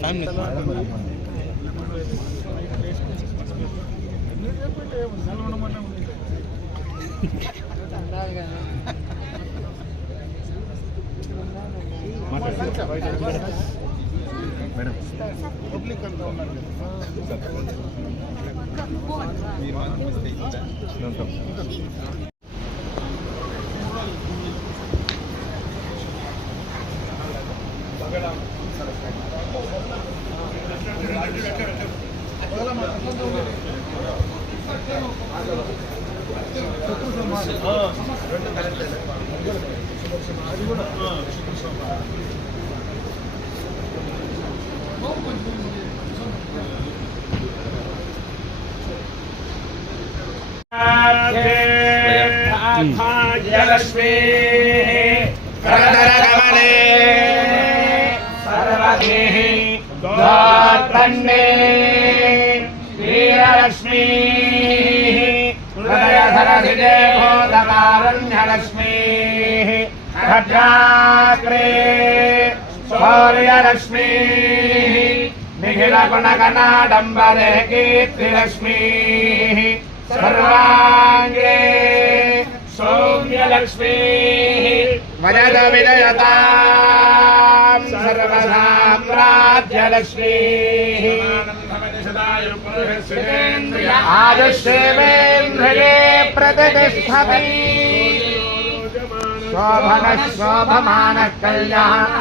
Family madam public అంతా ఉన్నారు Lakshmi करदरगमने सर्वदेः द्वारतन्ने Veerlakshmi हृदयधरधिदे भूतकारुण्यलक्ष्मी भद्राग्रे शौर्यलक्ष्मी निखिलगुणगणाडम्बरे कीर्तिलक्ष्मी सर्वाङ्गे सौम्यलक्ष्मी वदत विजयतां सर्वसाम्राज्यलक्ष्मी आयुष्येवेन्द्रिये प्रतिष्ठति शोभनः शोभमानः कल्याणः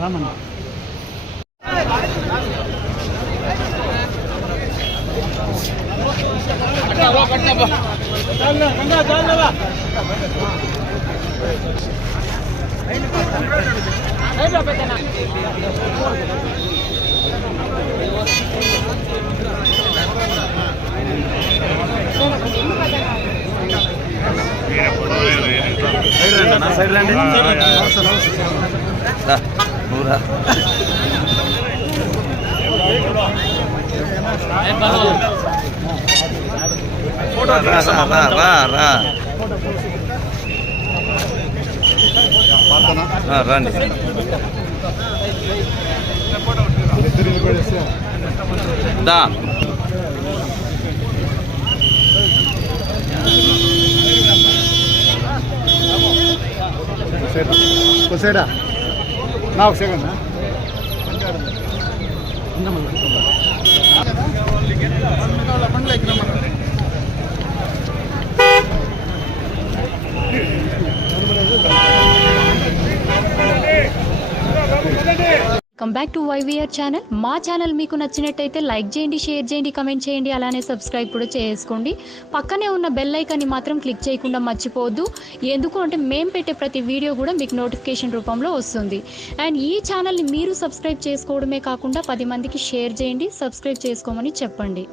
Raman. రండి దా Posera. Now, second. Come back to YVR channel. మా ఛానల్ మీకు నచ్చినట్టయితే లైక్ చేయండి, షేర్ చేయండి, కమెంట్ చేయండి, అలానే సబ్స్క్రైబ్ కూడా చేసుకోండి. పక్కనే ఉన్న బెల్ ఐకాన్ని మాత్రం క్లిక్ చేయకుండా మర్చిపోవద్దు. ఎందుకు అంటే మేము పెట్టే ప్రతి వీడియో కూడా మీకు నోటిఫికేషన్ రూపంలో వస్తుంది. అండ్ ఈ ఛానల్ని మీరు సబ్స్క్రైబ్ చేసుకోవడమే కాకుండా 10 మందికి షేర్ చేయండి, సబ్స్క్రైబ్ చేసుకోమని చెప్పండి.